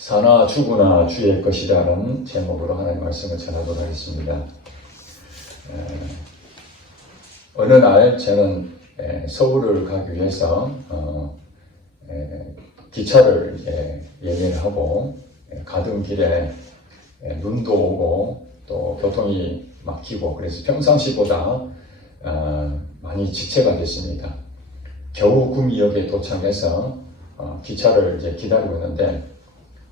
사나 죽으나 주의 것이라는 제목으로 하나님의 말씀을 전하도록 하겠습니다. 어느 날 저는 서울을 가기 위해서 기차를 예매를 하고 가던 길에 눈도 오고 또 교통이 막히고 그래서 평상시보다 많이 지체가 됐습니다. 겨우 구미역에 도착해서 기차를 이제 기다리고 있는데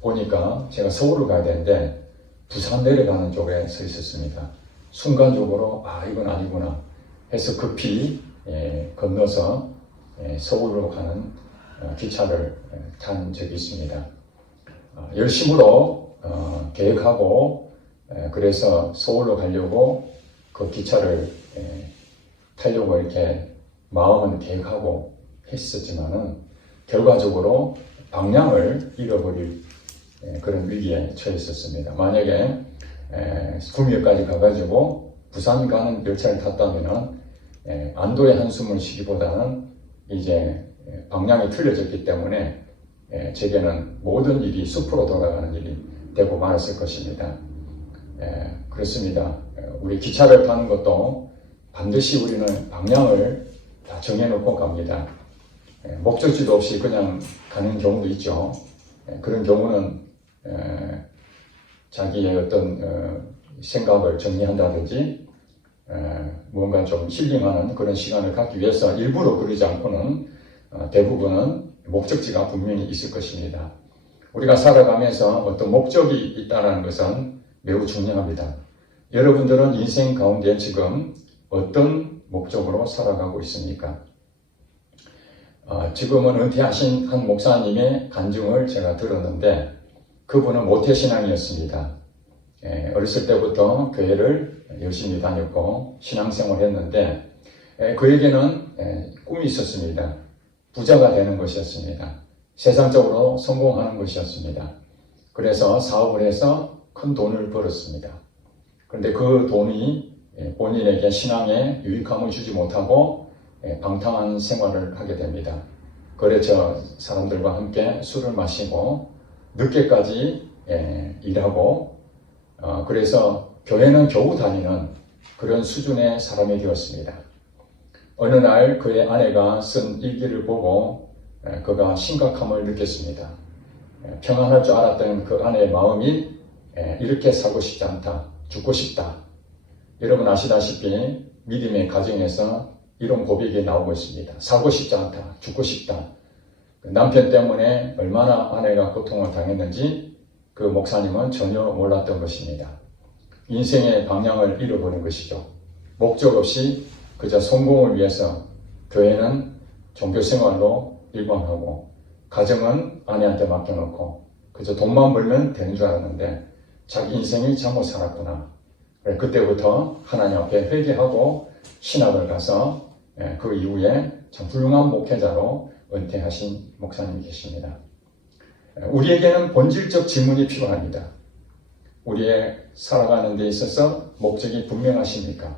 보니까 제가 서울을 가야 되는데 부산 내려가는 쪽에 서 있었습니다. 순간적으로 이건 아니구나 해서 급히 건너서 서울로 가는 기차를 탄 적이 있습니다. 열심으로 계획하고 그래서 서울로 가려고 그 기차를 타려고 이렇게 마음은 계획하고 했었지만은 결과적으로 방향을 잃어버릴 그런 위기에 처해 있었습니다. 만약에 구미역까지 가가지고 부산 가는 열차를 탔다면은 안도의 한숨을 쉬기보다는 이제 방향이 틀려졌기 때문에 제게는 모든 일이 숲으로 돌아가는 일이 되고 말았을 것입니다. 그렇습니다. 우리 기차를 타는 것도 반드시 우리는 방향을 다 정해놓고 갑니다. 목적지도 없이 그냥 가는 경우도 있죠. 그런 경우는 자기의 어떤 생각을 정리한다든지 무언가 좀 힐링하는 그런 시간을 갖기 위해서 일부러 그러지 않고는 대부분은 목적지가 분명히 있을 것입니다. 우리가 살아가면서 어떤 목적이 있다는 것은 매우 중요합니다. 여러분들은 인생 가운데 지금 어떤 목적으로 살아가고 있습니까? 지금은 은퇴하신 한 목사님의 간증을 제가 들었는데 그분은 모태신앙이었습니다. 어렸을 때부터 교회를 열심히 다녔고 신앙생활을 했는데 그에게는 꿈이 있었습니다. 부자가 되는 것이었습니다. 세상적으로 성공하는 것이었습니다. 그래서 사업을 해서 큰 돈을 벌었습니다. 그런데 그 돈이 본인에게 신앙에 유익함을 주지 못하고 방탕한 생활을 하게 됩니다. 거래처 사람들과 함께 술을 마시고 늦게까지 일하고 그래서 교회는 겨우 다니는 그런 수준의 사람이 되었습니다. 어느 날 그의 아내가 쓴 일기를 보고 그가 심각함을 느꼈습니다. 평안할 줄 알았던 그 아내의 마음이 이렇게 살고 싶지 않다, 죽고 싶다. 여러분 아시다시피 믿음의 가정에서 이런 고백이 나오고 있습니다. 살고 싶지 않다, 죽고 싶다. 남편 때문에 얼마나 아내가 고통을 당했는지 그 목사님은 전혀 몰랐던 것입니다. 인생의 방향을 잃어버린 것이죠. 목적 없이 그저 성공을 위해서 교회는 종교생활로 일관하고 가정은 아내한테 맡겨놓고 그저 돈만 벌면 되는 줄 알았는데 자기 인생이 잘못 살았구나. 그때부터 하나님 앞에 회개하고 신학을 가서 그 이후에 참 훌륭한 목회자로 은퇴하신 목사님이 계십니다. 우리에게는 본질적 질문이 필요합니다. 우리의 살아가는 데 있어서 목적이 분명하십니까?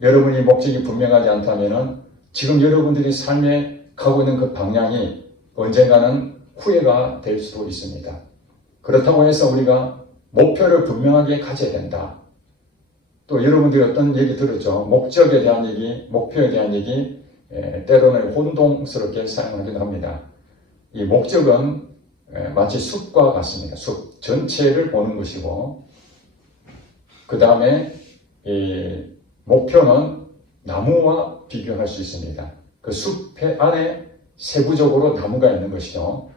여러분이 목적이 분명하지 않다면 지금 여러분들이 삶에 가고 있는 그 방향이 언젠가는 후회가 될 수도 있습니다. 그렇다고 해서 우리가 목표를 분명하게 가져야 된다. 또 여러분들이 어떤 얘기 들었죠. 목적에 대한 얘기, 목표에 대한 얘기 때로는 혼동스럽게 사용하기도 합니다. 이 목적은 마치 숲과 같습니다. 숲 전체를 보는 것이고 그 다음에 이 목표는 나무와 비교할 수 있습니다. 그 숲의 안에 세부적으로 나무가 있는 것이죠.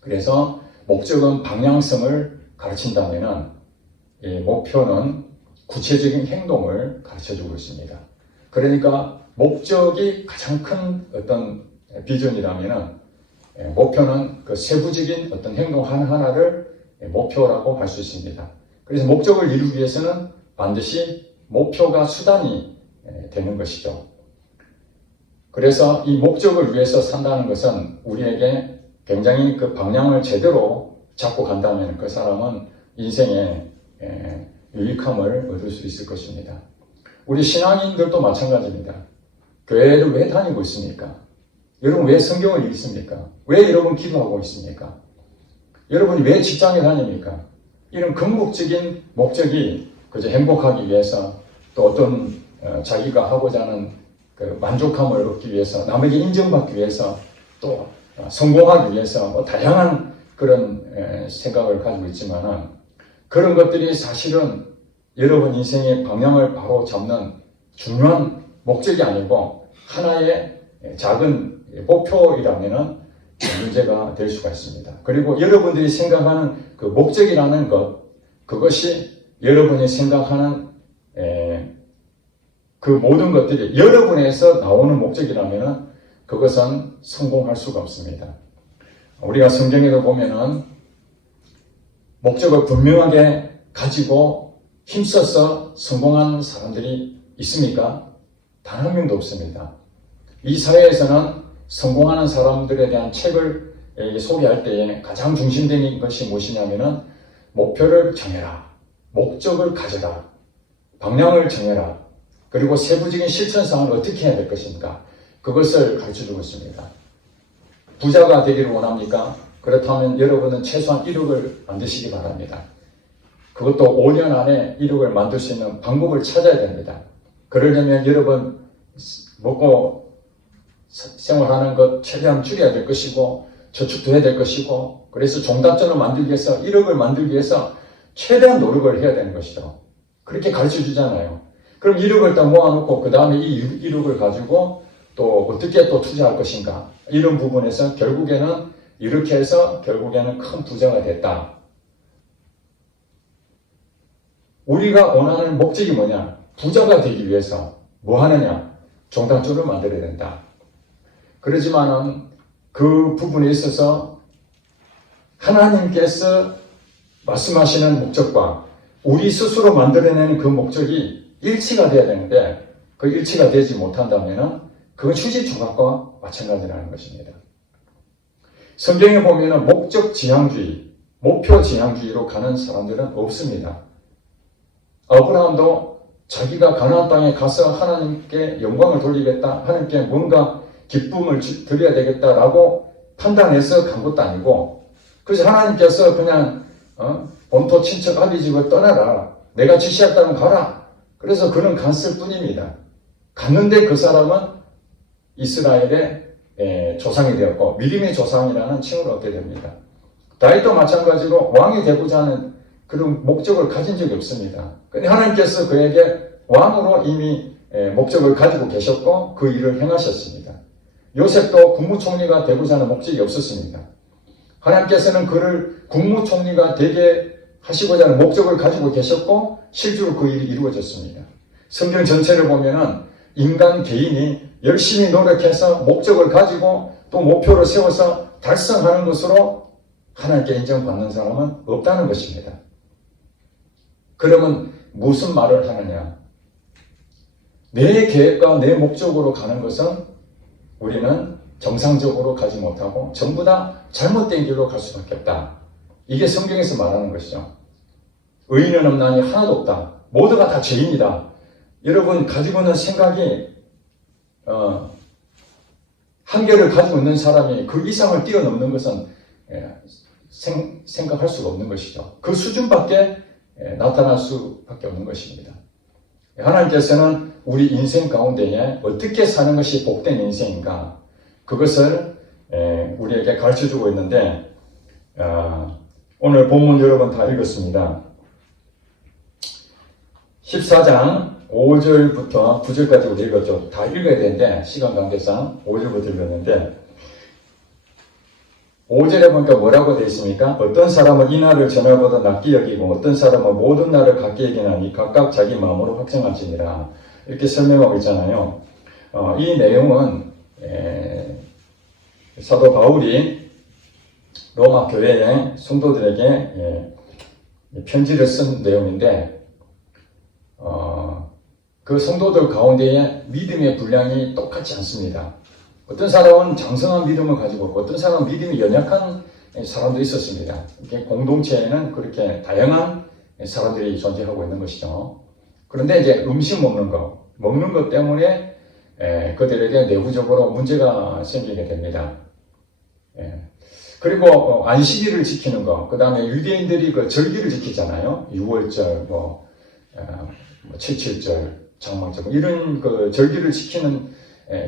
그래서 목적은 방향성을 가르친다면 이 목표는 구체적인 행동을 가르쳐주고 있습니다. 그러니까 목적이 가장 큰 어떤 비전이라면 목표는 그 세부적인 어떤 행동 하나하나를 목표라고 할 수 있습니다. 그래서 목적을 이루기 위해서는 반드시 목표가 수단이 되는 것이죠. 그래서 이 목적을 위해서 산다는 것은 우리에게 굉장히 그 방향을 제대로 잡고 간다면 그 사람은 인생에 유익함을 얻을 수 있을 것입니다. 우리 신앙인들도 마찬가지입니다. 교회를 왜 다니고 있습니까? 여러분 왜 성경을 읽습니까? 왜 여러분 기도하고 있습니까? 여러분이 왜 직장에 다닙니까? 이런 궁극적인 목적이 그저 행복하기 위해서 또 어떤 자기가 하고자 하는 그 만족감을 얻기 위해서 남에게 인정받기 위해서 또 성공하기 위해서 뭐 다양한 그런 생각을 가지고 있지만은 그런 것들이 사실은 여러분 인생의 방향을 바로 잡는 중요한 목적이 아니고 하나의 작은 목표이라면은 문제가 될 수가 있습니다. 그리고 여러분들이 생각하는 그 목적이라는 것, 그것이 여러분이 생각하는 그 모든 것들이 여러분에서 나오는 목적이라면은 그것은 성공할 수가 없습니다. 우리가 성경에도 보면은 목적을 분명하게 가지고 힘써서 성공한 사람들이 있습니까? 단 한 명도 없습니다. 이 사회에서는 성공하는 사람들에 대한 책을 소개할 때에 가장 중심되는 것이 무엇이냐면은 목표를 정해라, 목적을 가져라, 방향을 정해라, 그리고 세부적인 실천사항을 어떻게 해야 될 것인가, 그것을 가르쳐주고 있습니다. 부자가 되기를 원합니까? 그렇다면 여러분은 최소한 1억을 만드시기 바랍니다. 그것도 5년 안에 1억을 만들 수 있는 방법을 찾아야 됩니다. 그러려면 여러분 먹고 생활하는 것 최대한 줄여야 될 것이고 저축도 해야 될 것이고, 그래서 종답전을 만들기 위해서 1억을 만들기 위해서 최대한 노력을 해야 되는 것이죠. 그렇게 가르쳐 주잖아요. 그럼 1억을 딱 모아놓고 그 다음에 이 1억을 가지고 또 어떻게 또 투자할 것인가, 이런 부분에서 결국에는 이렇게 해서 결국에는 큰 부자가 됐다. 우리가 원하는 목적이 뭐냐? 부자가 되기 위해서 뭐 하느냐? 종단줄을 만들어야 된다. 그러지만은 그 부분에 있어서 하나님께서 말씀하시는 목적과 우리 스스로 만들어내는 그 목적이 일치가 돼야 되는데 그 일치가 되지 못한다면은 그건 휴지조각과 마찬가지라는 것입니다. 성경에 보면은 목적 지향주의, 목표 지향주의로 가는 사람들은 없습니다. 아브라함도 자기가 가나안 땅에 가서 하나님께 영광을 돌리겠다, 하나님께 뭔가 기쁨을 드려야 되겠다라고 판단해서 간 것도 아니고, 그래서 하나님께서 그냥 본토 친척 아비 집을 떠나라, 내가 지시할 땅은 가라, 그래서 그는 갔을 뿐입니다. 갔는데 그 사람은 이스라엘의 조상이 되었고 믿음의 조상이라는 칭호를 얻게 됩니다. 다윗도 마찬가지로 왕이 되고자 하는 그런 목적을 가진 적이 없습니다. 근데 하나님께서 그에게 왕으로 이미 목적을 가지고 계셨고 그 일을 행하셨습니다. 요셉도 국무총리가 되고자 하는 목적이 없었습니다. 하나님께서는 그를 국무총리가 되게 하시고자 하는 목적을 가지고 계셨고 실제로 그 일이 이루어졌습니다. 성경 전체를 보면은 인간 개인이 열심히 노력해서 목적을 가지고 또 목표를 세워서 달성하는 것으로 하나님께 인정받는 사람은 없다는 것입니다. 그러면 무슨 말을 하느냐? 내 계획과 내 목적으로 가는 것은 우리는 정상적으로 가지 못하고 전부 다 잘못된 길로 갈 수밖에 없다. 이게 성경에서 말하는 것이죠. 의인은 없나니 하나도 없다. 모두가 다 죄인이다. 여러분 가지고 있는 생각이 한계를 가지고 있는 사람이 그 이상을 뛰어넘는 것은 생각할 수가 없는 것이죠. 그 수준밖에 나타날 수밖에 없는 것입니다. 하나님께서는 우리 인생 가운데에 어떻게 사는 것이 복된 인생인가, 그것을 우리에게 가르쳐주고 있는데 오늘 본문 여러분 다 읽었습니다. 14장 5절부터 9절까지 우리 읽었죠. 다 읽어야 되는데 시간 관계상 5절부터 읽었는데 5절에 보니까 뭐라고 되어 있습니까? 어떤 사람은 이 날을 전날보다 낫게 여기고 어떤 사람은 모든 날을 같게 여기나니 각각 자기 마음으로 확정할지니라, 이렇게 설명하고 있잖아요. 이 내용은 사도 바울이 로마 교회의 성도들에게 편지를 쓴 내용인데 그 성도들 가운데에 믿음의 분량이 똑같지 않습니다. 어떤 사람은 장성한 믿음을 가지고 있고 어떤 사람은 믿음이 연약한 사람도 있었습니다. 이렇게 공동체에는 그렇게 다양한 사람들이 존재하고 있는 것이죠. 그런데 이제 음식 먹는 것 때문에 그들에게 내부적으로 문제가 생기게 됩니다. 그리고 안식일을 지키는 거, 그 다음에 유대인들이 그 절기를 지키잖아요. 6월절, 7.7절, 장막절 이런 그 절기를 지키는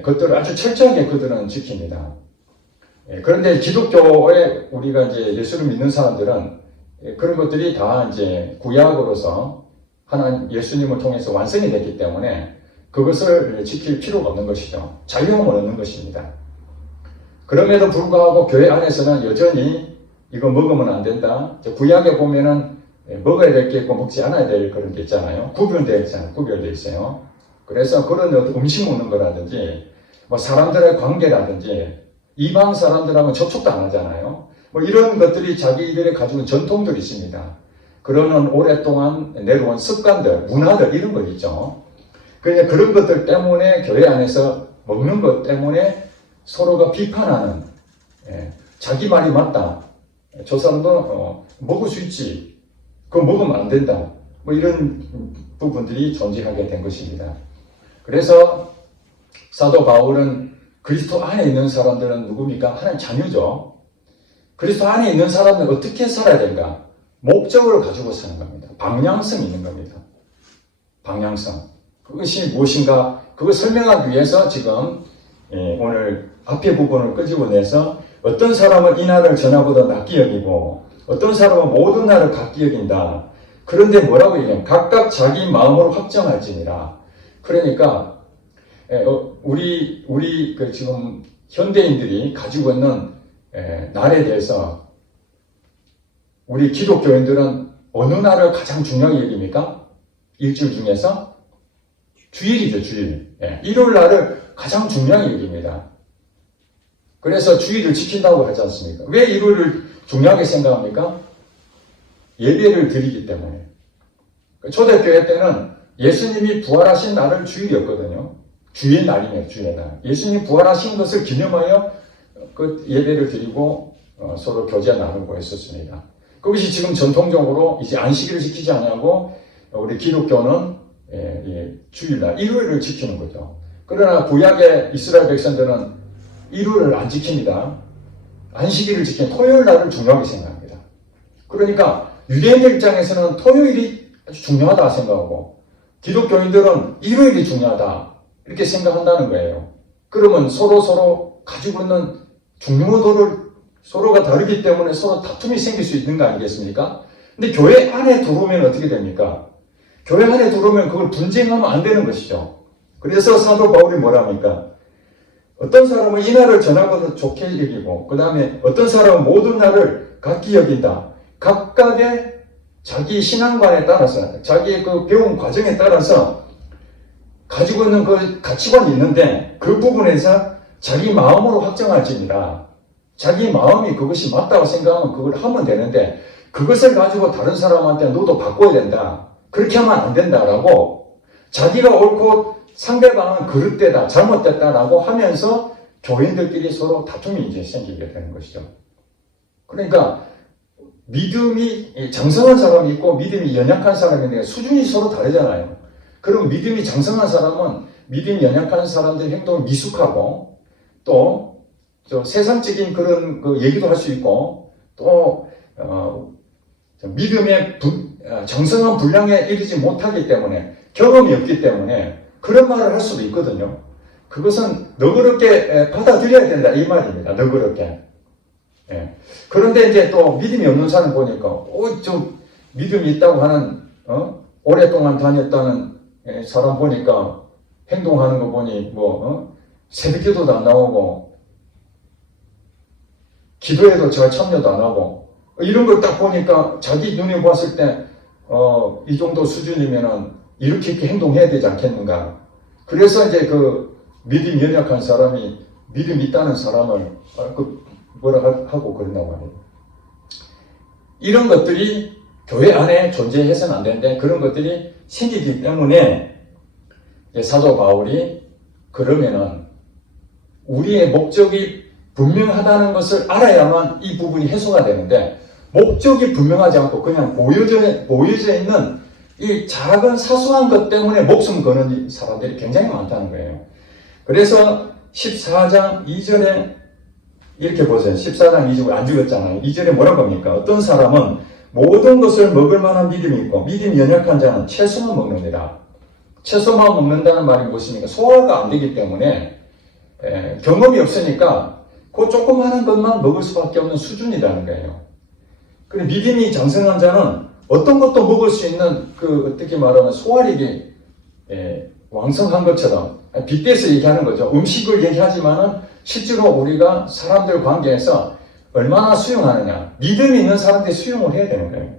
것들을 아주 철저하게 그들은 지킵니다. 그런데 기독교에 우리가 이제 예수를 믿는 사람들은 그런 것들이 다 이제 구약으로서 하나님 예수님을 통해서 완성이 됐기 때문에 그것을 지킬 필요가 없는 것이죠. 자유함을 얻는 것입니다. 그럼에도 불구하고 교회 안에서는 여전히 이거 먹으면 안 된다. 구약에 보면은 먹어야 될 게 있고 먹지 않아야 될 그런 게 있잖아요. 구별되어 있어요. 그래서 그런 어떤 음식 먹는 거라든지 뭐 사람들의 관계라든지 이방 사람들하고 접촉도 안 하잖아요. 뭐 이런 것들이 자기들이 가지고 전통들이 있습니다. 그러는 오랫동안 내려온 습관들, 문화들 이런 거 있죠. 그런 것들 때문에 교회 안에서 먹는 것 때문에 서로가 비판하는 자기 말이 맞다. 저 사람도 먹을 수 있지. 그거 먹으면 안 된다. 뭐 이런 부분들이 존재하게 된 것입니다. 그래서 사도 바울은 그리스도 안에 있는 사람들은 누굽니까? 하나님 자녀죠. 그리스도 안에 있는 사람은 어떻게 살아야 되는가? 목적을 가지고 사는 겁니다. 방향성이 있는 겁니다. 방향성. 그것이 무엇인가? 그걸 설명하기 위해서 지금 오늘 앞에 부분을 끄집어내서 어떤 사람은 이 날을 전하보다 낮게 여기고 어떤 사람은 모든 날을 같게 여긴다. 그런데 뭐라고 얘기하면 각각 자기 마음으로 확정할지니라. 그러니까 우리 그 지금 현대인들이 가지고 있는 날에 대해서 우리 기독교인들은 어느 날을 가장 중요하게 여깁니까? 일주일 중에서 주일이죠, 주일. 일요일 날을 가장 중요하게 여깁니다. 그래서 주일을 지킨다고 하지 않습니까? 왜 일요일을 중요하게 생각합니까? 예배를 드리기 때문에. 초대교회 때는 예수님이 부활하신 날은 주일이었거든요. 주의 날이네요, 주의 날. 예수님이 부활하신 것을 기념하여 그 예배를 드리고 서로 교제 나누고 했었습니다. 그것이 지금 전통적으로 이제 안식일을 지키지 않냐고 우리 기독교는 주일날, 일요일을 지키는 거죠. 그러나 구약의 이스라엘 백성들은 일요일을 안 지킵니다. 안식일을 지키는 토요일 날을 중요하게 생각합니다. 그러니까 유대인들 입장에서는 토요일이 아주 중요하다 생각하고 기독교인들은 일요일이 중요하다 이렇게 생각한다는 거예요. 그러면 서로 가지고 있는 중요도를 서로가 다르기 때문에 서로 다툼이 생길 수 있는 거 아니겠습니까? 근데 교회 안에 들어오면 어떻게 됩니까? 교회 안에 들어오면 그걸 분쟁하면 안 되는 것이죠. 그래서 사도 바울이 뭐라 합니까? 어떤 사람은 이 날을 전하고도 좋게 여기고 그 다음에 어떤 사람은 모든 날을 같게 여긴다. 각각의 자기 신앙관에 따라서 자기의 그 배운 과정에 따라서 가지고 있는 그 가치관이 있는데 그 부분에서 자기 마음으로 확정할지니라. 자기 마음이 그것이 맞다고 생각하면 그걸 하면 되는데 그것을 가지고 다른 사람한테 너도 바꿔야 된다. 그렇게 하면 안 된다라고 자기가 옳고 상대방은 그릇되다, 잘못됐다라고 하면서 교인들끼리 서로 다툼이 이제 생기게 되는 것이죠. 그러니까 믿음이 장성한 사람이 있고 믿음이 연약한 사람이 있는데 수준이 서로 다르잖아요. 그럼 믿음이 장성한 사람은 믿음이 연약한 사람들의 행동을 미숙하고 또 세상적인 그런 그 얘기도 할 수 있고 또 믿음의 정성한 분량에 이르지 못하기 때문에 경험이 없기 때문에 그런 말을 할 수도 있거든요. 그것은 너그럽게 받아들여야 된다 이 말입니다. 너그럽게. 그런데 이제 또 믿음이 없는 사람 보니까 좀 믿음이 있다고 하는 오랫동안 다녔다는 사람 보니까 행동하는 거 보니 새벽기도도 안 나오고 기도에도 잘 참여도 안 하고 이런 걸 딱 보니까 자기 눈에 봤을 때 이 정도 수준이면은 이렇게 행동해야 되지 않겠는가. 그래서 이제 그 믿음이 연약한 사람이 믿음이 있다는 사람을 뭐라 하고 그런단 말이에요. 이런 것들이 교회 안에 존재해서는 안 되는데 그런 것들이 생기기 때문에 사도 바울이 그러면은 우리의 목적이 분명하다는 것을 알아야만 이 부분이 해소가 되는데 목적이 분명하지 않고 그냥 보여져 있는 이 작은 사소한 것 때문에 목숨 거는 사람들이 굉장히 많다는 거예요. 그래서 14장 2절에 이렇게 보세요. 14장 2절 안 죽었잖아요. 2절에 뭐라고 합니까? 어떤 사람은 모든 것을 먹을 만한 믿음이 있고 믿음이 연약한 자는 채소만 먹느니라. 채소만 먹는다는 말이 무엇입니까? 소화가 안 되기 때문에 경험이 없으니까 그 조그마한 것만 먹을 수밖에 없는 수준이라는 거예요. 그리고 믿음이 장성한 자는 어떤 것도 먹을 수 있는 어떻게 말하면 소화력이 왕성한 것처럼 빗대서 얘기하는 거죠. 음식을 얘기하지만은 실제로 우리가 사람들 관계에서 얼마나 수용하느냐. 믿음이 있는 사람들이 수용을 해야 되는 거예요.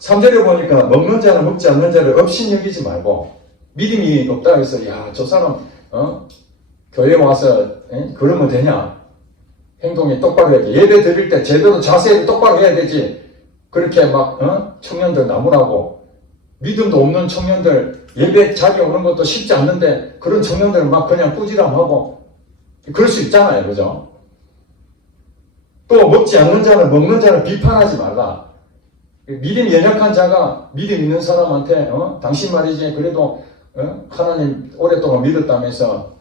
3절에 보니까 먹는 자는 먹지 않는 자를 업신여기지 말고 믿음이 없다 해서 야, 저 사람 교회 와서 그러면 되냐? 행동이 똑바로 해야지. 예배 드릴 때 제대로 자세를 똑바로 해야 되지. 그렇게 막 청년들 나무라고 믿음도 없는 청년들 예배 자리에 오는 것도 쉽지 않는데 그런 청년들은 막 그냥 꾸지람하고 그럴 수 있잖아요. 그죠? 또 먹지 않는 자는 먹는 자를 비판하지 말라. 믿음이 연약한 자가 믿음 있는 사람한테 당신 말이지 그래도 하나님 오랫동안 믿었다면서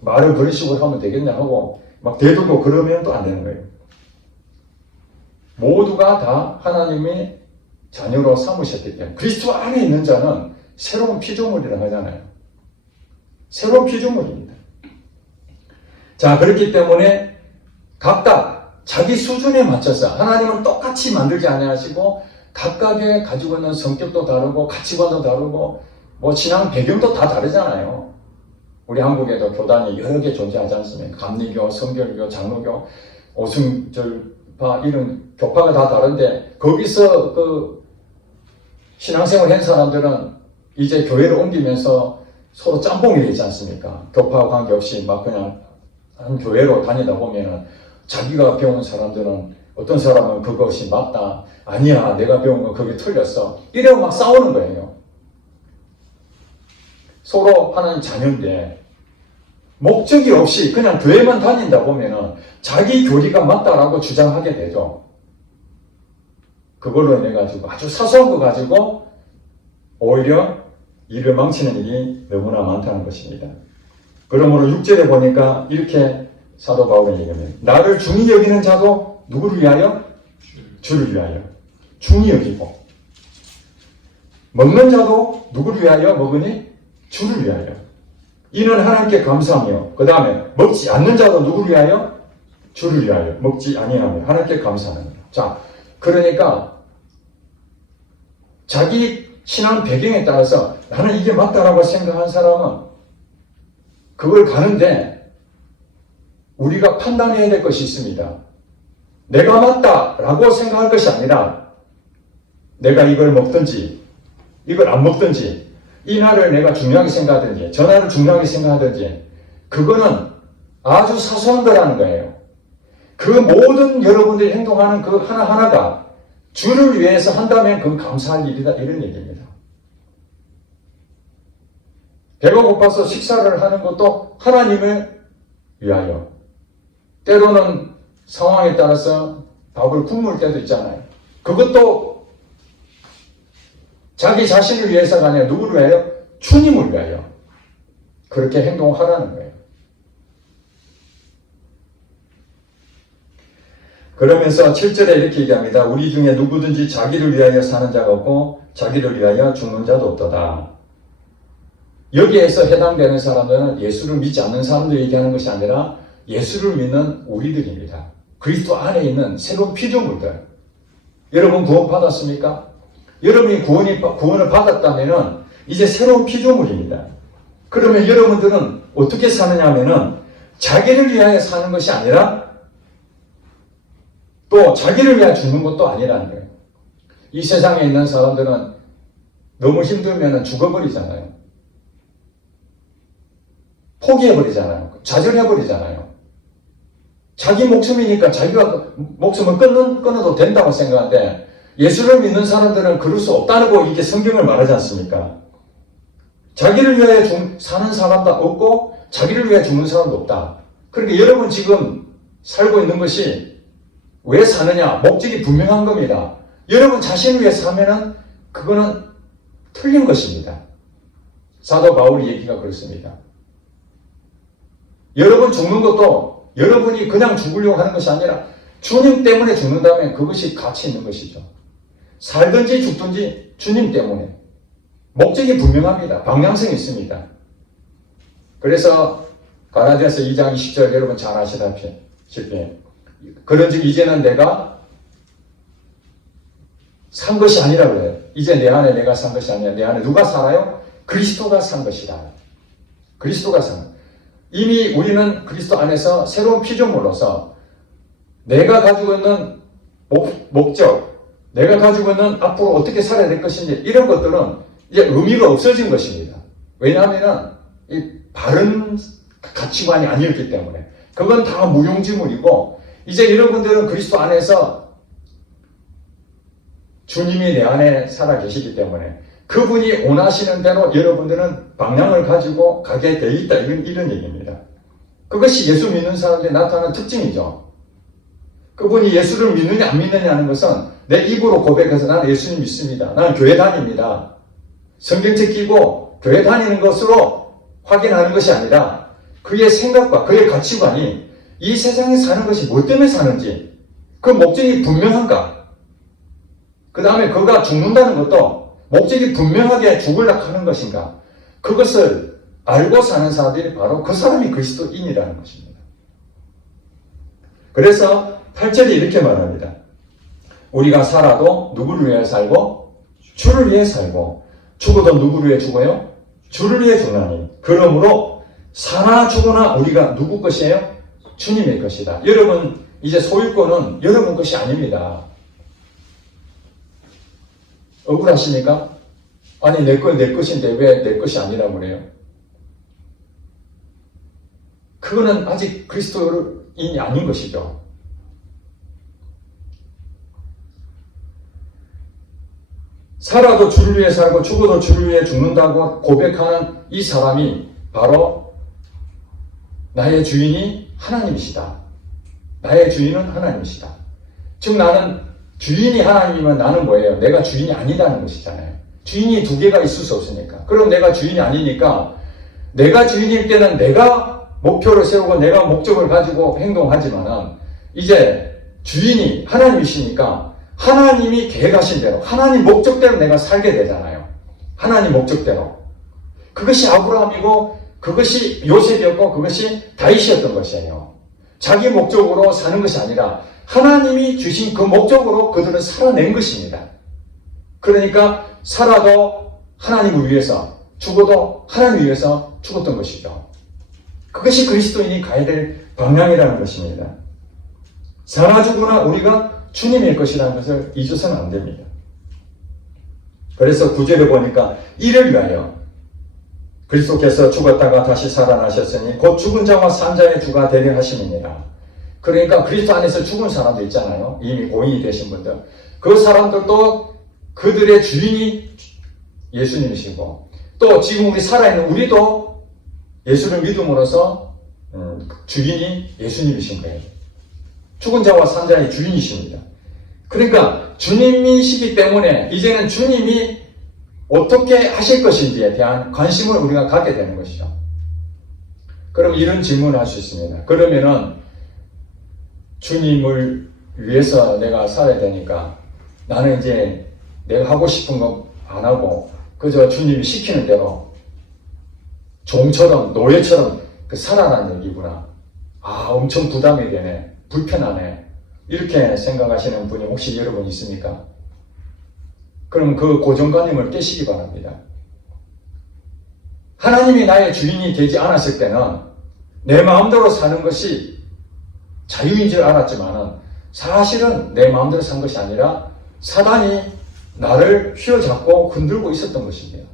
말을 그런 식으로 하면 되겠냐 하고 막 대들고 그러면 또 안 되는 거예요. 모두가 다 하나님의 자녀로 삼으셨기 때문에 그리스도 안에 있는 자는 새로운 피조물이라고 하잖아요. 새로운 피조물입니다. 자, 그렇기 때문에 각각 자기 수준에 맞춰서 하나님은 똑같이 만들지 아니하시고 각각의 가지고 있는 성격도 다르고 가치관도 다르고 뭐 신앙 배경도 다 다르잖아요. 우리 한국에도 교단이 여러 개 존재하지 않습니까? 감리교, 성결교, 장로교, 오승절파 이런 교파가 다 다른데 거기서 신앙생활 한 사람들은 이제 교회를 옮기면서 서로 짬뽕이 되지 않습니까? 교파와 관계없이 막 그냥 한 교회로 다니다 보면은 자기가 배운 사람들은 어떤 사람은 그것이 맞다. 아니야. 내가 배운 건 그게 틀렸어. 이래고 막 싸우는 거예요. 서로 하나님 자녀인데 목적이 없이 그냥 교회만 다닌다 보면은 자기 교리가 맞다라고 주장하게 되죠. 그걸로 인해 가지고 아주 사소한 거 가지고 오히려 일을 망치는 일이 너무나 많다는 것입니다. 그러므로 6절에 보니까 이렇게 사도 바울은 얘기합니다. 나를 중히 여기는 자도 누구를 위하여? 주를 위하여. 중히 여기고. 먹는 자도 누구를 위하여 먹으니? 주를 위하여. 이는 하나님께 감사하며 그 다음에 먹지 않는 자도 누구를 위하여? 주를 위하여. 먹지 아니하며 하나님께 감사하는 거예요. 자, 그러니까 자기 신앙 배경에 따라서 나는 이게 맞다라고 생각한 사람은 그걸 가는데 우리가 판단해야 될 것이 있습니다. 내가 맞다라고 생각할 것이 아니라 내가 이걸 먹든지 이걸 안 먹든지 이 날을 내가 중요하게 생각하든지 저 날을 중요하게 생각하든지 그거는 아주 사소한 거라는 거예요. 그 모든 여러분들이 행동하는 그 하나하나가 주를 위해서 한다면 그건 감사할 일이다 이런 얘기입니다. 배가 고파서 식사를 하는 것도 하나님을 위하여. 때로는 상황에 따라서 밥을 굶을 때도 있잖아요. 그것도 자기 자신을 위해서가 아니라 누구를 위하여? 주님을 위하여. 그렇게 행동하라는 거예요. 그러면서 7절에 이렇게 얘기합니다. 우리 중에 누구든지 자기를 위하여 사는 자가 없고 자기를 위하여 죽는 자도 없도다. 여기에서 해당되는 사람들은 예수를 믿지 않는 사람들 얘기하는 것이 아니라 예수를 믿는 우리들입니다. 그리스도 안에 있는 새로운 피조물들. 여러분 구원 받았습니까? 여러분이 구원을 받았다면 이제 새로운 피조물입니다. 그러면 여러분들은 어떻게 사느냐 하면은 자기를 위하여 사는 것이 아니라 또 자기를 위하여 죽는 것도 아니라는 거예요. 이 세상에 있는 사람들은 너무 힘들면 죽어버리잖아요. 포기해버리잖아요. 좌절해버리잖아요. 자기 목숨이니까 자기가 목숨을 끊어도 된다고 생각하는데 예수를 믿는 사람들은 그럴 수 없다고 이게 성경을 말하지 않습니까? 자기를 위하여 사는 사람도 없고 자기를 위하여 죽는 사람도 없다. 그러니까 여러분 지금 살고 있는 것이 왜 사느냐? 목적이 분명한 겁니다. 여러분 자신을 위해 사면은 그거는 틀린 것입니다. 사도 바울의 얘기가 그렇습니다. 여러분 죽는 것도 여러분이 그냥 죽으려고 하는 것이 아니라 주님 때문에 죽는다면 그것이 가치 있는 것이죠. 살든지 죽든지 주님 때문에. 목적이 분명합니다. 방향성이 있습니다. 그래서 갈라디아서 2장 20절 여러분 잘 아시다시피 그런즉 이제는 내가 산 것이 아니라 그래요. 이제 내 안에 내가 산 것이 아니라 내 안에 누가 살아요? 그리스도가 산 것이다. 그리스도가 산. 이미 우리는 그리스도 안에서 새로운 피조물로서 내가 가지고 있는 목적, 내가 가지고 있는 앞으로 어떻게 살아야 될 것인지 이런 것들은 이제 의미가 없어진 것입니다. 왜냐하면 이 바른 가치관이 아니었기 때문에 그건 다 무용지물이고 이제 여러분들은 그리스도 안에서 주님이 내 안에 살아 계시기 때문에 그분이 원하시는 대로 여러분들은 방향을 가지고 가게 돼 있다. 이런 얘기입니다. 그것이 예수 믿는 사람들이 나타나는 특징이죠. 그분이 예수를 믿느냐 안 믿느냐는 것은 내 입으로 고백해서 나는 예수님 믿습니다. 나는 교회 다닙니다. 성경책 끼고 교회 다니는 것으로 확인하는 것이 아니라 그의 생각과 그의 가치관이 이 세상에 사는 것이 뭐 때문에 사는지 그 목적이 분명한가. 그 다음에 그가 죽는다는 것도 목적이 분명하게 죽으려고 하는 것인가. 그것을 알고 사는 사람들이 바로 그 사람이 그리스도인이라는 것입니다. 그래서 8절이 이렇게 말합니다. 우리가 살아도 누구를 위해 살고 주를 위해 살고 죽어도 누구를 위해 죽어요? 주를 위해 죽나니. 그러므로 사나 죽으나 우리가 누구 것이에요? 주님의 것이다. 여러분 이제 소유권은 여러분 것이 아닙니다. 억울하십니까? 아니 내 것인데 왜 내 것이 아니라고 그래요? 그거는 아직 그리스도인이 아닌 것이죠. 살아도 주를 위해 살고 죽어도 주를 위해 죽는다고 고백하는 이 사람이 바로 나의 주인이 하나님이시다. 나의 주인은 하나님이시다. 즉 나는 주인이 하나님이면 나는 뭐예요? 내가 주인이 아니다는 것이잖아요. 주인이 두 개가 있을 수 없으니까. 그럼 내가 주인이 아니니까 내가 주인일 때는 내가 목표를 세우고 내가 목적을 가지고 행동하지만은 이제 주인이 하나님이시니까 하나님이 계획하신 대로 하나님 목적대로 내가 살게 되잖아요. 하나님 목적대로. 그것이 아브라함이고 그것이 요셉이었고 그것이 다윗이었던 것이에요. 자기 목적으로 사는 것이 아니라 하나님이 주신 그 목적으로 그들은 살아낸 것입니다. 그러니까 살아도 하나님을 위해서 죽어도 하나님을 위해서 죽었던 것이죠. 그것이 그리스도인이 가야 될 방향이라는 것입니다. 살아 죽으나 우리가 주님의 것이라는 것을 잊어서는 안 됩니다. 그래서 9절에 보니까 이를 위하여 그리스도께서 죽었다가 다시 살아나셨으니 곧 죽은 자와 산 자의 주가 되려 하심이니라. 그러니까 그리스도 안에서 죽은 사람도 있잖아요. 이미 고인이 되신 분들. 그 사람들도 그들의 주인이 예수님이시고 또 지금 우리 살아있는 우리도 예수를 믿음으로써 주인이 예수님이신 거예요. 죽은 자와 산 자의 주인이십니다. 그러니까 주님이시기 때문에 이제는 주님이 어떻게 하실 것인지에 대한 관심을 우리가 갖게 되는 것이죠. 그럼 이런 질문을 할 수 있습니다. 그러면은 주님을 위해서 내가 살아야 되니까 나는 이제 내가 하고 싶은 거 안 하고 그저 주님이 시키는 대로 종처럼 노예처럼 살아라는 얘기구나. 아, 엄청 부담이 되네. 불편하네. 이렇게 생각하시는 분이 혹시 여러분 있습니까? 그럼 그 고정관념을 깨시기 바랍니다. 하나님이 나의 주인이 되지 않았을 때는 내 마음대로 사는 것이 자유인 줄 알았지만은 사실은 내 마음대로 산 것이 아니라 사단이 나를 휘어잡고 흔들고 있었던 것입니다.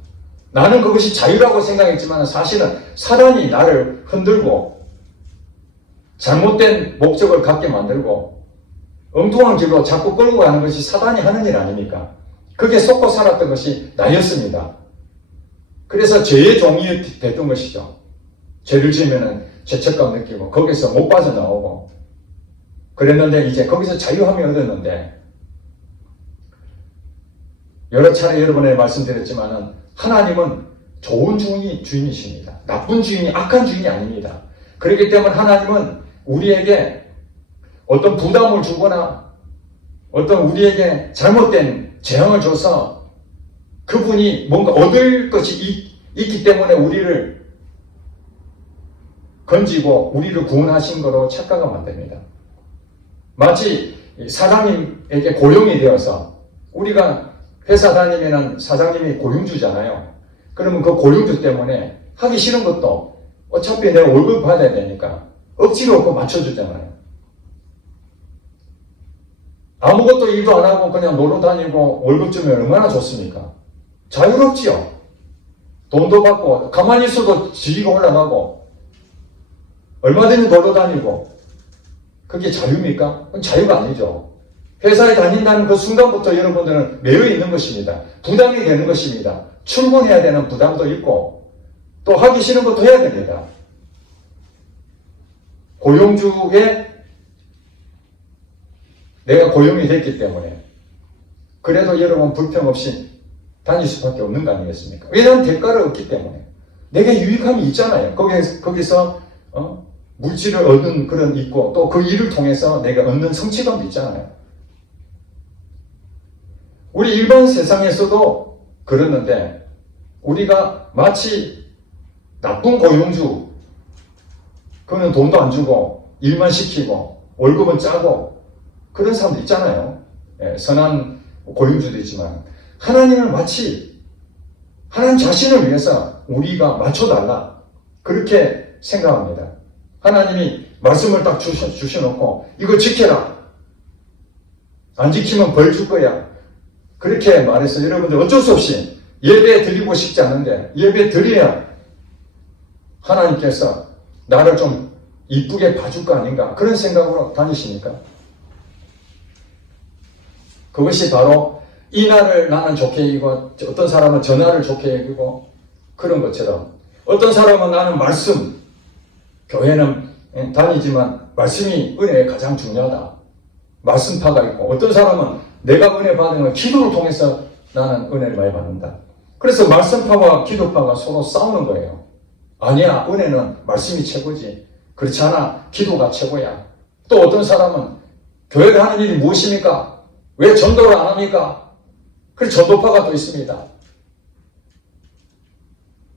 나는 그것이 자유라고 생각했지만 사실은 사단이 나를 흔들고 잘못된 목적을 갖게 만들고 엉뚱한 길로 자꾸 끌고 가는 것이 사단이 하는 일 아닙니까? 그게 속고 살았던 것이 나였습니다. 그래서 죄의 종이 됐던 것이죠. 죄를 지으면 죄책감 느끼고 거기서 못 빠져나오고 그랬는데 이제 거기서 자유함이 얻었는데 여러 차례 여러분에게 말씀드렸지만은 하나님은 좋은 주인이십니다. 나쁜 주인이 악한 주인이 아닙니다. 그렇기 때문에 하나님은 우리에게 어떤 부담을 주거나 어떤 우리에게 잘못된 재앙을 줘서 그분이 뭔가 얻을 것이 있기 때문에 우리를 건지고 우리를 구원하신 거로 착각하면 안 됩니다. 마치 사장님에게 고용이 되어서 우리가 회사 다니면 사장님이 고용주잖아요. 그러면 그 고용주 때문에 하기 싫은 것도 어차피 내가 월급 받아야 되니까 억지로 없고 맞춰주잖아요. 아무것도 일도 안 하고 그냥 놀러 다니고 월급 주면 얼마나 좋습니까? 자유롭지요. 돈도 받고 가만히 있어도 지위가 올라가고 얼마든지 놀러 다니고 그게 자유입니까? 그건 자유가 아니죠. 회사에 다닌다는 그 순간부터 여러분들은 매여 있는 것입니다. 부담이 되는 것입니다. 출근해야 되는 부담도 있고 또 하기 싫은 것도 해야 됩니다. 고용주에 내가 고용이 됐기 때문에 그래도 여러분 불평 없이 다닐 수밖에 없는 거 아니겠습니까? 왜냐하면 대가를 얻기 때문에 내게 유익함이 있잖아요. 거기서 물질을 얻는 그런 있고 또 그 일을 통해서 내가 얻는 성취감도 있잖아요. 우리 일반 세상에서도 그러는데 우리가 마치 나쁜 고용주, 그는 돈도 안 주고 일만 시키고 월급은 짜고 그런 사람도 있잖아요. 선한 고용주도 있지만 하나님을 마치 하나님 자신을 위해서 우리가 맞춰달라 그렇게 생각합니다. 하나님이 말씀을 딱 주셔놓고 이거 지켜라. 안 지키면 벌 줄 거야. 그렇게 말해서 여러분들 어쩔 수 없이 예배 드리고 싶지 않은데 예배 드려야 하나님께서 나를 좀 이쁘게 봐줄 거 아닌가 그런 생각으로 다니십니까? 그것이 바로 이 날을 나는 좋게 이기고 어떤 사람은 저 날을 좋게 이기고 그런 것처럼 어떤 사람은 나는 말씀 교회는 다니지만 말씀이 은혜에 가장 중요하다. 말씀파가 있고 어떤 사람은 내가 은혜 받은 건 기도를 통해서 나는 은혜를 많이 받는다. 그래서 말씀파와 기도파가 서로 싸우는 거예요. 아니야, 은혜는 말씀이 최고지. 그렇지 않아, 기도가 최고야. 또 어떤 사람은 교회가 하는 일이 무엇입니까? 왜 전도를 안 합니까? 그래서 전도파가 또 있습니다.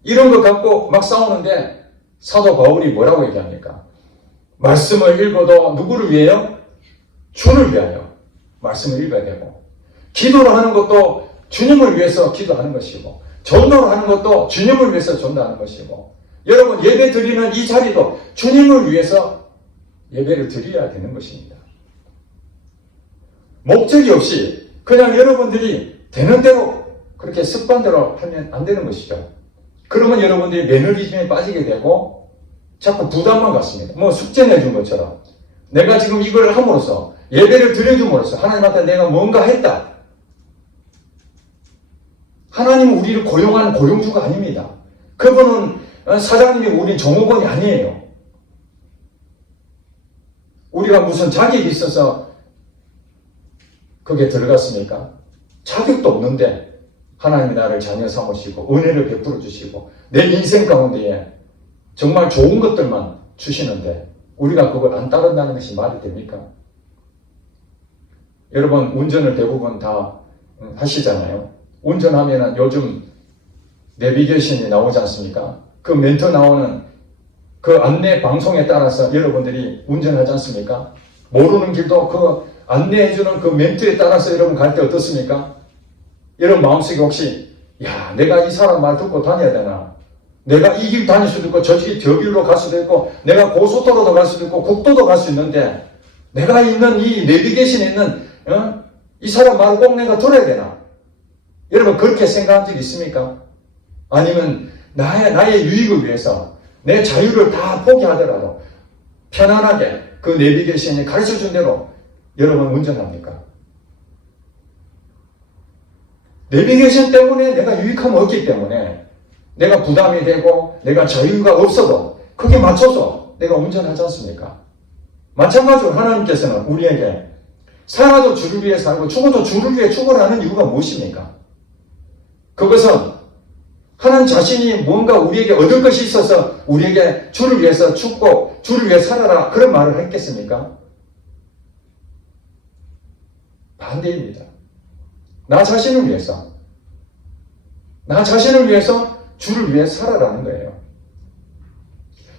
이런 것 갖고 막 싸우는데 사도 바울이 뭐라고 얘기합니까? 말씀을 읽어도 누구를 위해요? 주를 위하여 말씀을 읽어야 되고 기도를 하는 것도 주님을 위해서 기도하는 것이고 전도를 하는 것도 주님을 위해서 전도하는 것이고 여러분 예배 드리는 이 자리도 주님을 위해서 예배를 드려야 되는 것입니다. 목적이 없이 그냥 여러분들이 되는 대로 그렇게 습관대로 하면 안 되는 것이죠. 그러면 여러분들이 매너리즘에 빠지게 되고 자꾸 부담만 갖습니다. 뭐 숙제 내준 것처럼 내가 지금 이걸 함으로써 예배를 드려줌으로써 하나님한테 내가 뭔가 했다. 하나님은 우리를 고용한 고용주가 아닙니다. 그분은 사장님이 우리 종업원이 아니에요. 우리가 무슨 자격이 있어서 그게 들어갔습니까? 자격도 없는데 하나님이 나를 자녀 삼으시고 은혜를 베풀어 주시고 내 인생 가운데에 정말 좋은 것들만 주시는데 우리가 그걸 안 따른다는 것이 말이 됩니까? 여러분 운전을 대부분 다 하시잖아요. 운전하면은 요즘 내비게이션이 나오지 않습니까? 그 멘트 나오는 그 안내 방송에 따라서 여러분들이 운전하지 않습니까? 모르는 길도 그 안내해주는 그 멘트에 따라서 여러분 갈 때 어떻습니까? 여러분 마음속에 혹시 야 내가 이 사람 말 듣고 다녀야 되나? 내가 이 길 다닐 수도 있고 저 길로 갈 수도 있고 내가 고속도로도 갈 수도 있고 국도도 갈 수 있는데 내가 있는 이 내비게이션에 있는 이 사람 말을 꼭 내가 들어야 되나? 여러분 그렇게 생각한 적 있습니까? 아니면 나의 유익을 위해서 내 자유를 다 포기하더라도 편안하게 그 내비게이션이 가르쳐준 대로 여러분 운전합니까? 내비게이션 때문에 내가 유익함을 얻기 때문에 내가 부담이 되고 내가 자유가 없어도 그게 맞춰서 내가 운전하지 않습니까? 마찬가지로 하나님께서는 우리에게 살아도 주를 위해 살고 죽어도 주를 위해 죽으라는 이유가 무엇입니까? 그것은 하나님 자신이 뭔가 우리에게 얻을 것이 있어서 우리에게 주를 위해서 죽고 주를 위해 살아라 그런 말을 했겠습니까? 반대입니다. 나 자신을 위해서 주를 위해 살아라는 거예요.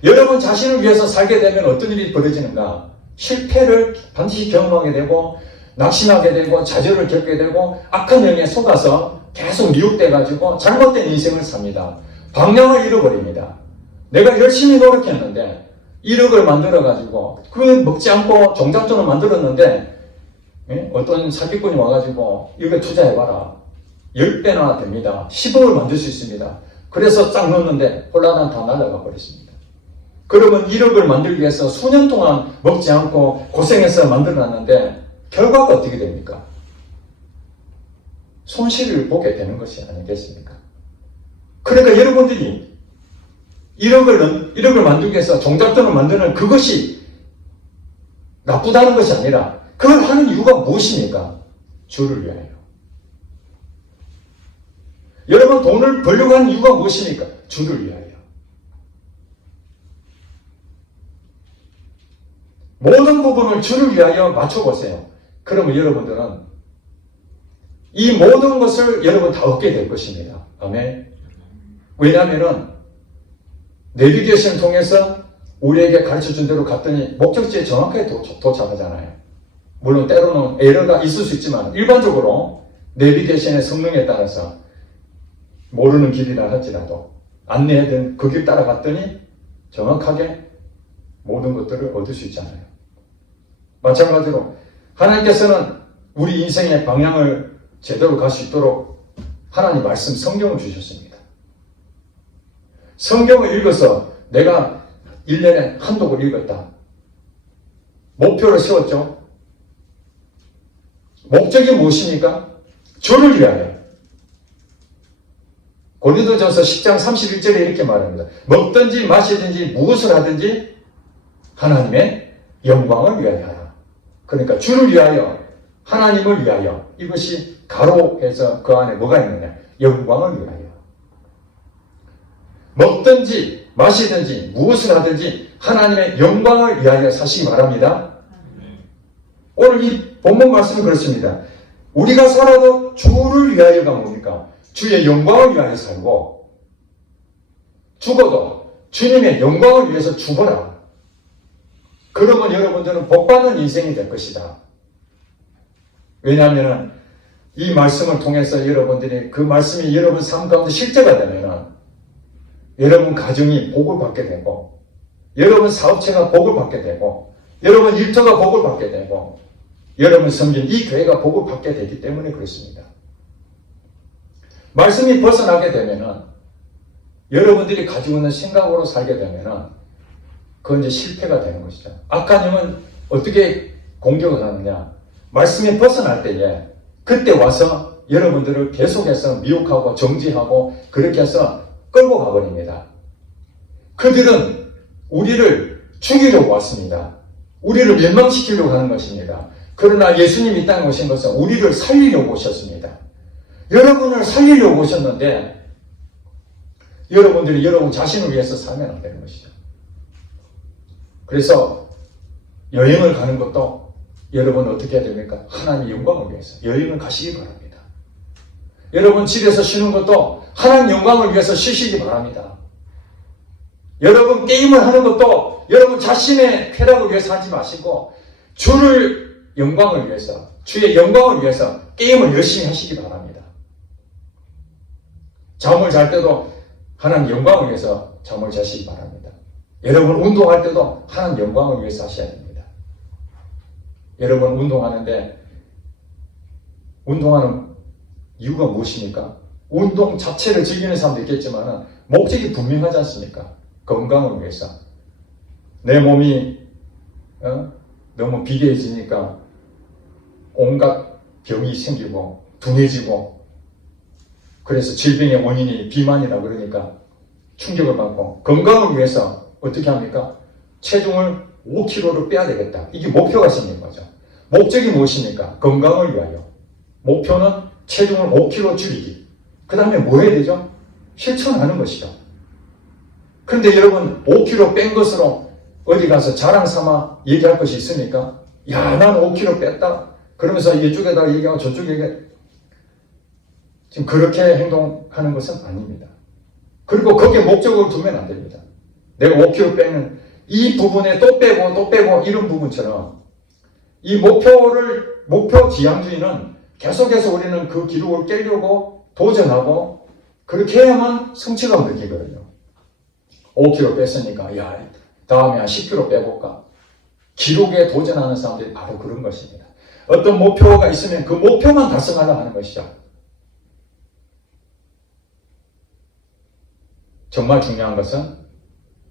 여러분 자신을 위해서 살게 되면 어떤 일이 벌어지는가? 실패를 반드시 경험하게 되고 낙심하게 되고 좌절을 겪게 되고 악한 영에 속아서 계속 미혹돼가지고 잘못된 인생을 삽니다. 방향을 잃어버립니다. 내가 열심히 노력했는데 1억을 만들어가지고 그 먹지 않고 종잣돈을 만들었는데 어떤 사기꾼이 와가지고 이거 투자해봐라. 10배나 됩니다. 10억을 만들 수 있습니다. 그래서 딱 넣었는데 홀라당 다 날아가 버렸습니다. 그러면 1억을 만들기 위해서 수년 동안 먹지 않고 고생해서 만들어놨는데 결과가 어떻게 됩니까? 손실을 보게 되는 것이 아니겠습니까? 그러니까 여러분들이 1억을 만들기 위해서 종잣돈을 만드는 그것이 나쁘다는 것이 아니라 그걸 하는 이유가 무엇입니까? 주를 위하여. 여러분 돈을 벌려고 하는 이유가 무엇입니까? 주를 위하여. 모든 부분을 주를 위하여 맞춰보세요. 그러면 여러분들은 이 모든 것을 여러분 다 얻게 될 것입니다. 아멘. 왜냐하면 내비게이션을 통해서 우리에게 가르쳐준 대로 갔더니 목적지에 정확하게 도착하잖아요. 물론 때로는 에러가 있을 수 있지만 일반적으로 내비게이션의 성능에 따라서 모르는 길이라 할지라도 안내해둔 그 길 따라갔더니 정확하게 모든 것들을 얻을 수 있잖아요. 마찬가지로 하나님께서는 우리 인생의 방향을 제대로 갈 수 있도록 하나님 말씀 성경을 주셨습니다. 성경을 읽어서 내가 1년에 한 독을 읽었다. 목표를 세웠죠. 목적이 무엇입니까? 주를 위하여. 고린도전서 10장 31절에 이렇게 말합니다. 먹든지 마시든지 무엇을 하든지 하나님의 영광을 위하여 하라. 그러니까 주를 위하여, 하나님을 위하여. 이것이 가로해서 그 안에 뭐가 있느냐? 영광을 위하여. 먹든지 마시든지 무엇을 하든지 하나님의 영광을 위하여 사시기 바랍니다. 오늘 이 본문 말씀은 그렇습니다. 우리가 살아도 주를 위하여가 뭡니까? 주의 영광을 위하여 살고 죽어도 주님의 영광을 위해서 죽어라. 그러면 여러분들은 복받는 인생이 될 것이다. 왜냐하면 이 말씀을 통해서 여러분들이 그 말씀이 여러분 삶 가운데 실제가 되면 여러분 가정이 복을 받게 되고 여러분 사업체가 복을 받게 되고 여러분 일터가 복을 받게 되고 여러분 섬긴 이 교회가 복을 받게 되기 때문에 그렇습니다. 말씀이 벗어나게 되면 여러분들이 가지고 있는 생각으로 살게 되면 그건 이제 실패가 되는 것이죠. 악한 영은 어떻게 공격을 하느냐? 말씀이 벗어날 때에 그때 와서 여러분들을 계속해서 미혹하고 정지하고 그렇게 해서 끌고 가버립니다. 그들은 우리를 죽이려고 왔습니다. 우리를 멸망시키려고 하는 것입니다. 그러나 예수님이 이 땅에 오신 것은 우리를 살리려고 오셨습니다. 여러분을 살리려고 오셨는데 여러분들이 여러분 자신을 위해서 살면 안 되는 것이죠. 그래서 여행을 가는 것도 여러분 어떻게 해야 됩니까? 하나님의 영광을 위해서 여행을 가시기 바랍니다. 여러분 집에서 쉬는 것도 하나님 영광을 위해서 쉬시기 바랍니다. 여러분 게임을 하는 것도 여러분 자신의 쾌락을 위해서 하지 마시고 주를 영광을 위해서 주의 영광을 위해서 게임을 열심히 하시기 바랍니다. 잠을 잘 때도 하나님 영광을 위해서 잠을 자시기 바랍니다. 여러분 운동할 때도 하나님 영광을 위해서 하셔야 됩니다. 여러분 운동하는데 운동하는 이유가 무엇입니까? 운동 자체를 즐기는 사람도 있겠지만 목적이 분명하지 않습니까? 건강을 위해서. 내 몸이 너무 비대해지니까 온갖 병이 생기고 둔해지고 그래서 질병의 원인이 비만이라 그러니까 충격을 받고 건강을 위해서 어떻게 합니까? 체중을 5kg를 빼야 되겠다. 이게 목표가 생긴 거죠. 목적이 무엇입니까? 건강을 위하여. 목표는 체중을 5kg 줄이기. 그 다음에 뭐 해야 되죠? 실천하는 것이죠. 그런데 여러분 5kg 뺀 것으로 어디 가서 자랑 삼아 얘기할 것이 있습니까? 야, 난 5kg 뺐다. 그러면서 이쪽에다 얘기하고 저쪽에 지금 그렇게 행동하는 것은 아닙니다. 그리고 거기에 목적을 두면 안 됩니다. 내가 5kg 빼는 이 부분에 또 빼고 이런 부분처럼 이 목표 지향주의는 계속해서 우리는 그 기록을 깨려고 도전하고 그렇게 해야만 성취감을 느끼거든요. 5kg 뺐으니까 야, 다음에 한 10kg 빼볼까? 기록에 도전하는 사람들이 바로 그런 것입니다. 어떤 목표가 있으면 그 목표만 달성하려고 하는 것이죠. 정말 중요한 것은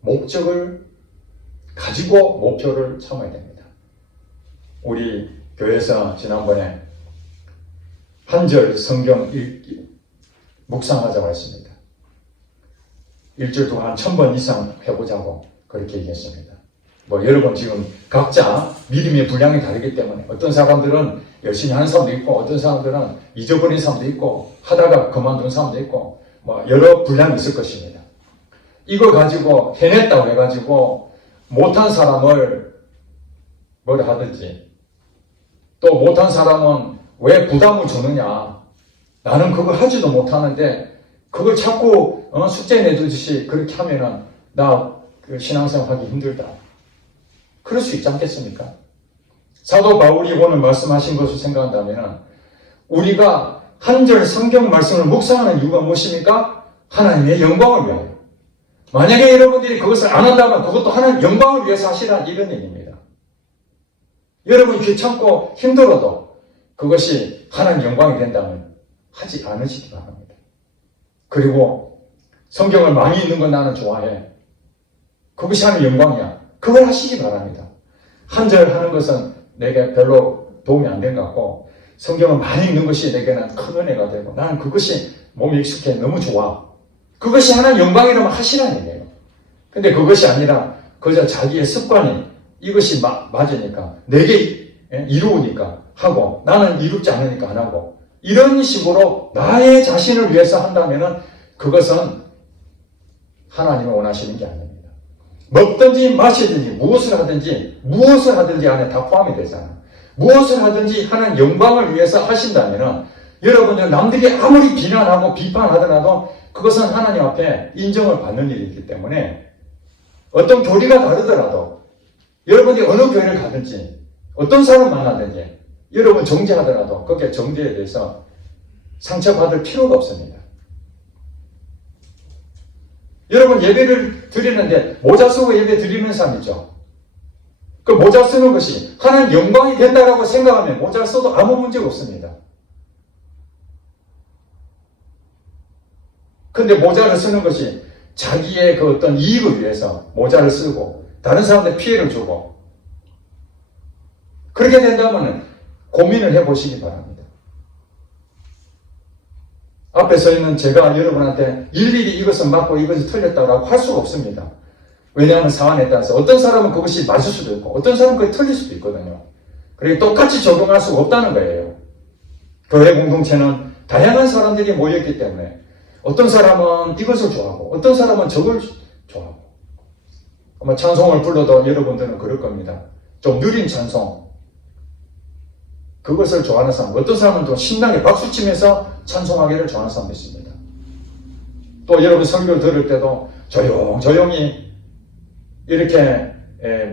목적을 가지고 목표를 삼아야 됩니다. 우리 교회에서 지난번에 한절 성경 읽기 묵상하자고 했습니다. 일주일 동안 1000번 이상 해보자고 그렇게 얘기했습니다. 여러분 지금 각자 믿음의 분량이 다르기 때문에 어떤 사람들은 열심히 하는 사람도 있고 어떤 사람들은 잊어버린 사람도 있고 하다가 그만둔 사람도 있고 여러 분량이 있을 것입니다. 이걸 가지고 해냈다고 해가지고 못한 사람을 뭐라 하든지 또 못한 사람은 왜 부담을 주느냐, 나는 그걸 하지도 못하는데 그걸 자꾸 숙제 내주듯이 그렇게 하면은 나 신앙생활 하기 힘들다. 그럴 수 있지 않겠습니까? 사도 바울이 오늘 말씀하신 것을 생각한다면 우리가 한절 성경 말씀을 묵상하는 이유가 무엇입니까? 하나님의 영광을 위하여. 만약에 여러분들이 그것을 안 한다면 그것도 하나님 영광을 위해서 하시라 이런 얘기입니다. 여러분이 귀찮고 힘들어도 그것이 하나님 영광이 된다면 하지 않으시기 바랍니다. 그리고 성경을 많이 읽는 건 나는 좋아해. 그것이 하나님 영광이야. 그걸 하시기 바랍니다. 한 절 하는 것은 내게 별로 도움이 안 된 것 같고 성경을 많이 읽는 것이 내게는 큰 은혜가 되고 나는 그것이 몸에 익숙해 너무 좋아. 그것이 하나님 영광이라면 하시라는 얘기예요. 근데 그것이 아니라 그저 자기의 습관이 이것이 맞으니까 내게 이루으니까 하고 나는 이루지 않으니까 안 하고 이런 식으로 나의 자신을 위해서 한다면 그것은 하나님이 원하시는 게 아닙니다. 먹든지 마시든지 무엇을 하든지 안에 다 포함이 되잖아. 무엇을 하든지 하나님 영광을 위해서 하신다면 여러분들 남들이 아무리 비난하고 비판하더라도 그것은 하나님 앞에 인정을 받는 일이기 때문에 어떤 교리가 다르더라도 여러분이 어느 교회를 가든지 어떤 사람 만나든지 여러분 정죄하더라도 그게 정죄에 대해서 상처받을 필요가 없습니다. 여러분 예배를 드리는데 모자 쓰고 예배 드리는 사람 있죠. 그 모자 쓰는 것이 하나님 영광이 된다라고 생각하면 모자를 써도 아무 문제가 없습니다. 근데 모자를 쓰는 것이 자기의 그 어떤 이익을 위해서 모자를 쓰고 다른 사람한테 피해를 주고 그렇게 된다면 고민을 해보시기 바랍니다. 앞에 서 있는 제가 여러분한테 일일이 이것은 맞고 이것이 틀렸다고 할 수가 없습니다. 왜냐하면 사안에 따라서 어떤 사람은 그것이 맞을 수도 있고 어떤 사람은 그게 틀릴 수도 있거든요. 그리고 똑같이 적용할 수가 없다는 거예요. 교회 공동체는 다양한 사람들이 모였기 때문에 어떤 사람은 이것을 좋아하고 어떤 사람은 저걸 좋아하고 아마 찬송을 불러도 여러분들은 그럴 겁니다. 좀 느린 찬송 그것을 좋아하는 사람, 어떤 사람은 또 신나게 박수치면서 찬송하기를 좋아하는 사람도 있습니다. 또 여러분 설교를 들을 때도 조용히 이렇게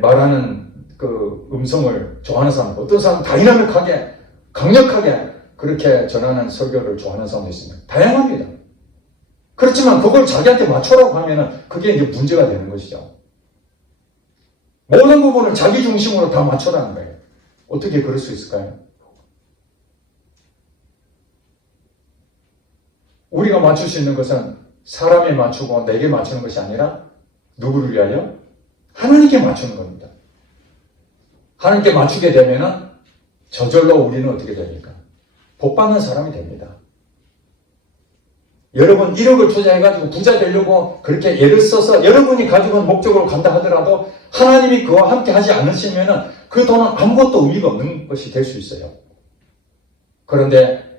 말하는 그 음성을 좋아하는 사람, 어떤 사람은 다이나믹하게 강력하게 그렇게 전하는 설교를 좋아하는 사람도 있습니다. 다양합니다. 그렇지만 그걸 자기한테 맞추라고 하면은 그게 이제 문제가 되는 것이죠. 모든 부분을 자기 중심으로 다 맞춰라는 거예요. 어떻게 그럴 수 있을까요? 우리가 맞출 수 있는 것은 사람에 맞추고 내게 맞추는 것이 아니라 누구를 위하여? 하나님께 맞추는 겁니다. 하나님께 맞추게 되면은 저절로 우리는 어떻게 됩니까? 복받는 사람이 됩니다. 여러분 1억을 투자해가지고 부자 되려고 그렇게 애를 써서 여러분이 가지고 온 목적으로 간다 하더라도 하나님이 그와 함께 하지 않으시면은 그 돈은 아무것도 의미가 없는 것이 될 수 있어요. 그런데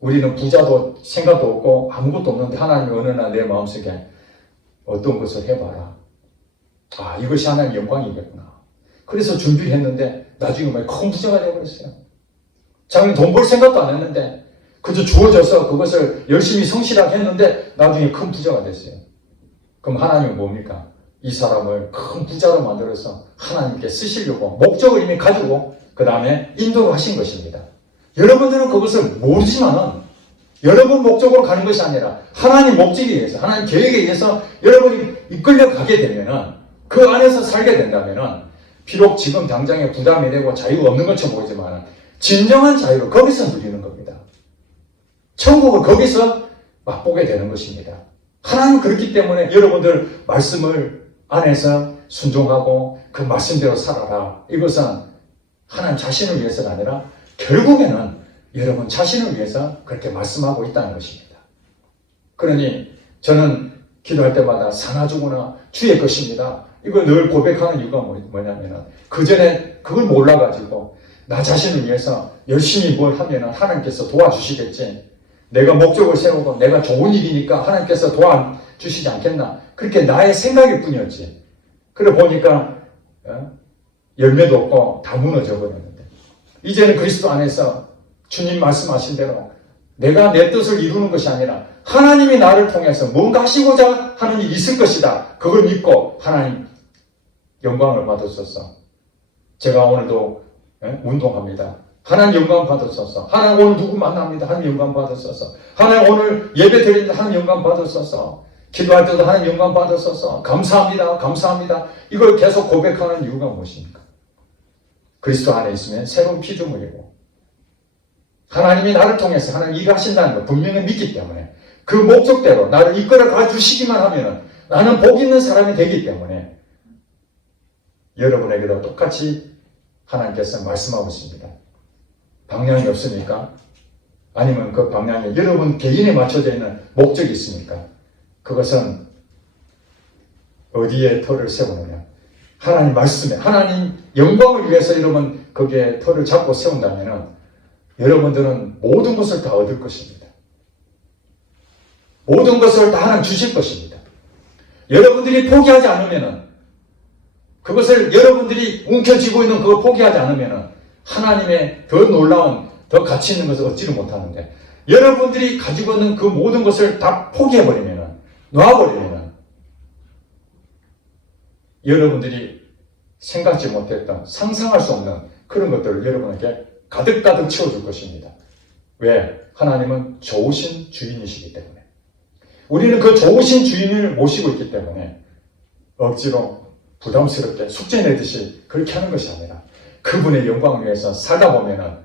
우리는 부자도 생각도 없고 아무것도 없는데 하나님이 어느 날 내 마음속에 어떤 것을 해봐라. 아, 이것이 하나님의 영광이겠구나. 그래서 준비를 했는데 나중에 큰 부자가 되어버렸어요. 자기는 돈 벌 생각도 안 했는데 그저 주어져서 그것을 열심히 성실하게 했는데 나중에 큰 부자가 됐어요. 그럼 하나님은 뭡니까? 이 사람을 큰 부자로 만들어서 하나님께 쓰시려고 목적을 이미 가지고 그 다음에 인도를 하신 것입니다. 여러분들은 그것을 모르지만은 여러분 목적으로 가는 것이 아니라 하나님 목적에 의해서 하나님 계획에 의해서 여러분이 이끌려 가게 되면은 그 안에서 살게 된다면은 비록 지금 당장에 부담이 되고 자유가 없는 것처럼 보이지만 진정한 자유를 거기서 누리는 겁니다. 천국을 거기서 맛보게 되는 것입니다. 하나님은 그렇기 때문에 여러분들 말씀을 안에서 순종하고 그 말씀대로 살아라. 이것은 하나님 자신을 위해서가 아니라 결국에는 여러분 자신을 위해서 그렇게 말씀하고 있다는 것입니다. 그러니 저는 기도할 때마다 사나주구나 주의 것입니다. 이걸 늘 고백하는 이유가 뭐냐면은 그 전에 그걸 몰라가지고 나 자신을 위해서 열심히 뭘 하면은 하나님께서 도와주시겠지. 내가 목적을 세우고 내가 좋은 일이니까 하나님께서 도와주시지 않겠나. 그렇게 나의 생각일 뿐이었지. 그래 보니까 열매도 없고 다 무너져 버렸는데 이제는 그리스도 안에서 주님 말씀하신 대로 내가 내 뜻을 이루는 것이 아니라 하나님이 나를 통해서 뭔가 하시고자 하는 일이 있을 것이다. 그걸 믿고 하나님 영광을 받으소서. 제가 오늘도 운동합니다. 하나님 영광 받으소서. 하나님 오늘 누구 만납니다. 하나님 영광 받으소서. 하나님 오늘 예배 드립니다. 하나님 영광 받으소서. 기도할 때도 하나님 영광 받으소서. 감사합니다. 감사합니다. 이걸 계속 고백하는 이유가 무엇입니까? 그리스도 안에 있으면 새로운 피조물이고 하나님이 나를 통해서 하나님 일하신다는 걸 분명히 믿기 때문에 그 목적대로 나를 이끌어 가주시기만 하면 나는 복 있는 사람이 되기 때문에 여러분에게도 똑같이 하나님께서 말씀하고 있습니다. 방향이 없습니까? 아니면 그 방향에 여러분 개인에 맞춰져 있는 목적이 있습니까? 그것은 어디에 터를 세우느냐? 하나님 말씀에, 하나님 영광을 위해서 여러분 거기에 터를 잡고 세운다면 여러분들은 모든 것을 다 얻을 것입니다. 모든 것을 다 하나님 주실 것입니다. 여러분들이 포기하지 않으면 그것을 여러분들이 움켜쥐고 있는 그걸 포기하지 않으면 하나님의 더 놀라운, 더 가치 있는 것을 얻지를 못하는데 여러분들이 가지고 있는 그 모든 것을 다 포기해버리면, 놔버리면 여러분들이 생각지 못했던, 상상할 수 없는 그런 것들을 여러분에게 가득가득 채워줄 것입니다. 왜? 하나님은 좋으신 주인이시기 때문에. 우리는 그 좋으신 주인을 모시고 있기 때문에 억지로 부담스럽게 숙제 내듯이 그렇게 하는 것이 아니라 그분의 영광을 위해서 살다 보면은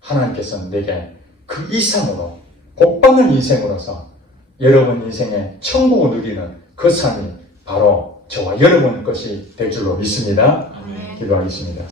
하나님께서는 내게 그 이상으로 복받는 인생으로서 여러분 인생의 천국을 누리는 그 삶이 바로 저와 여러분 것이 될 줄로 믿습니다. 기도하겠습니다.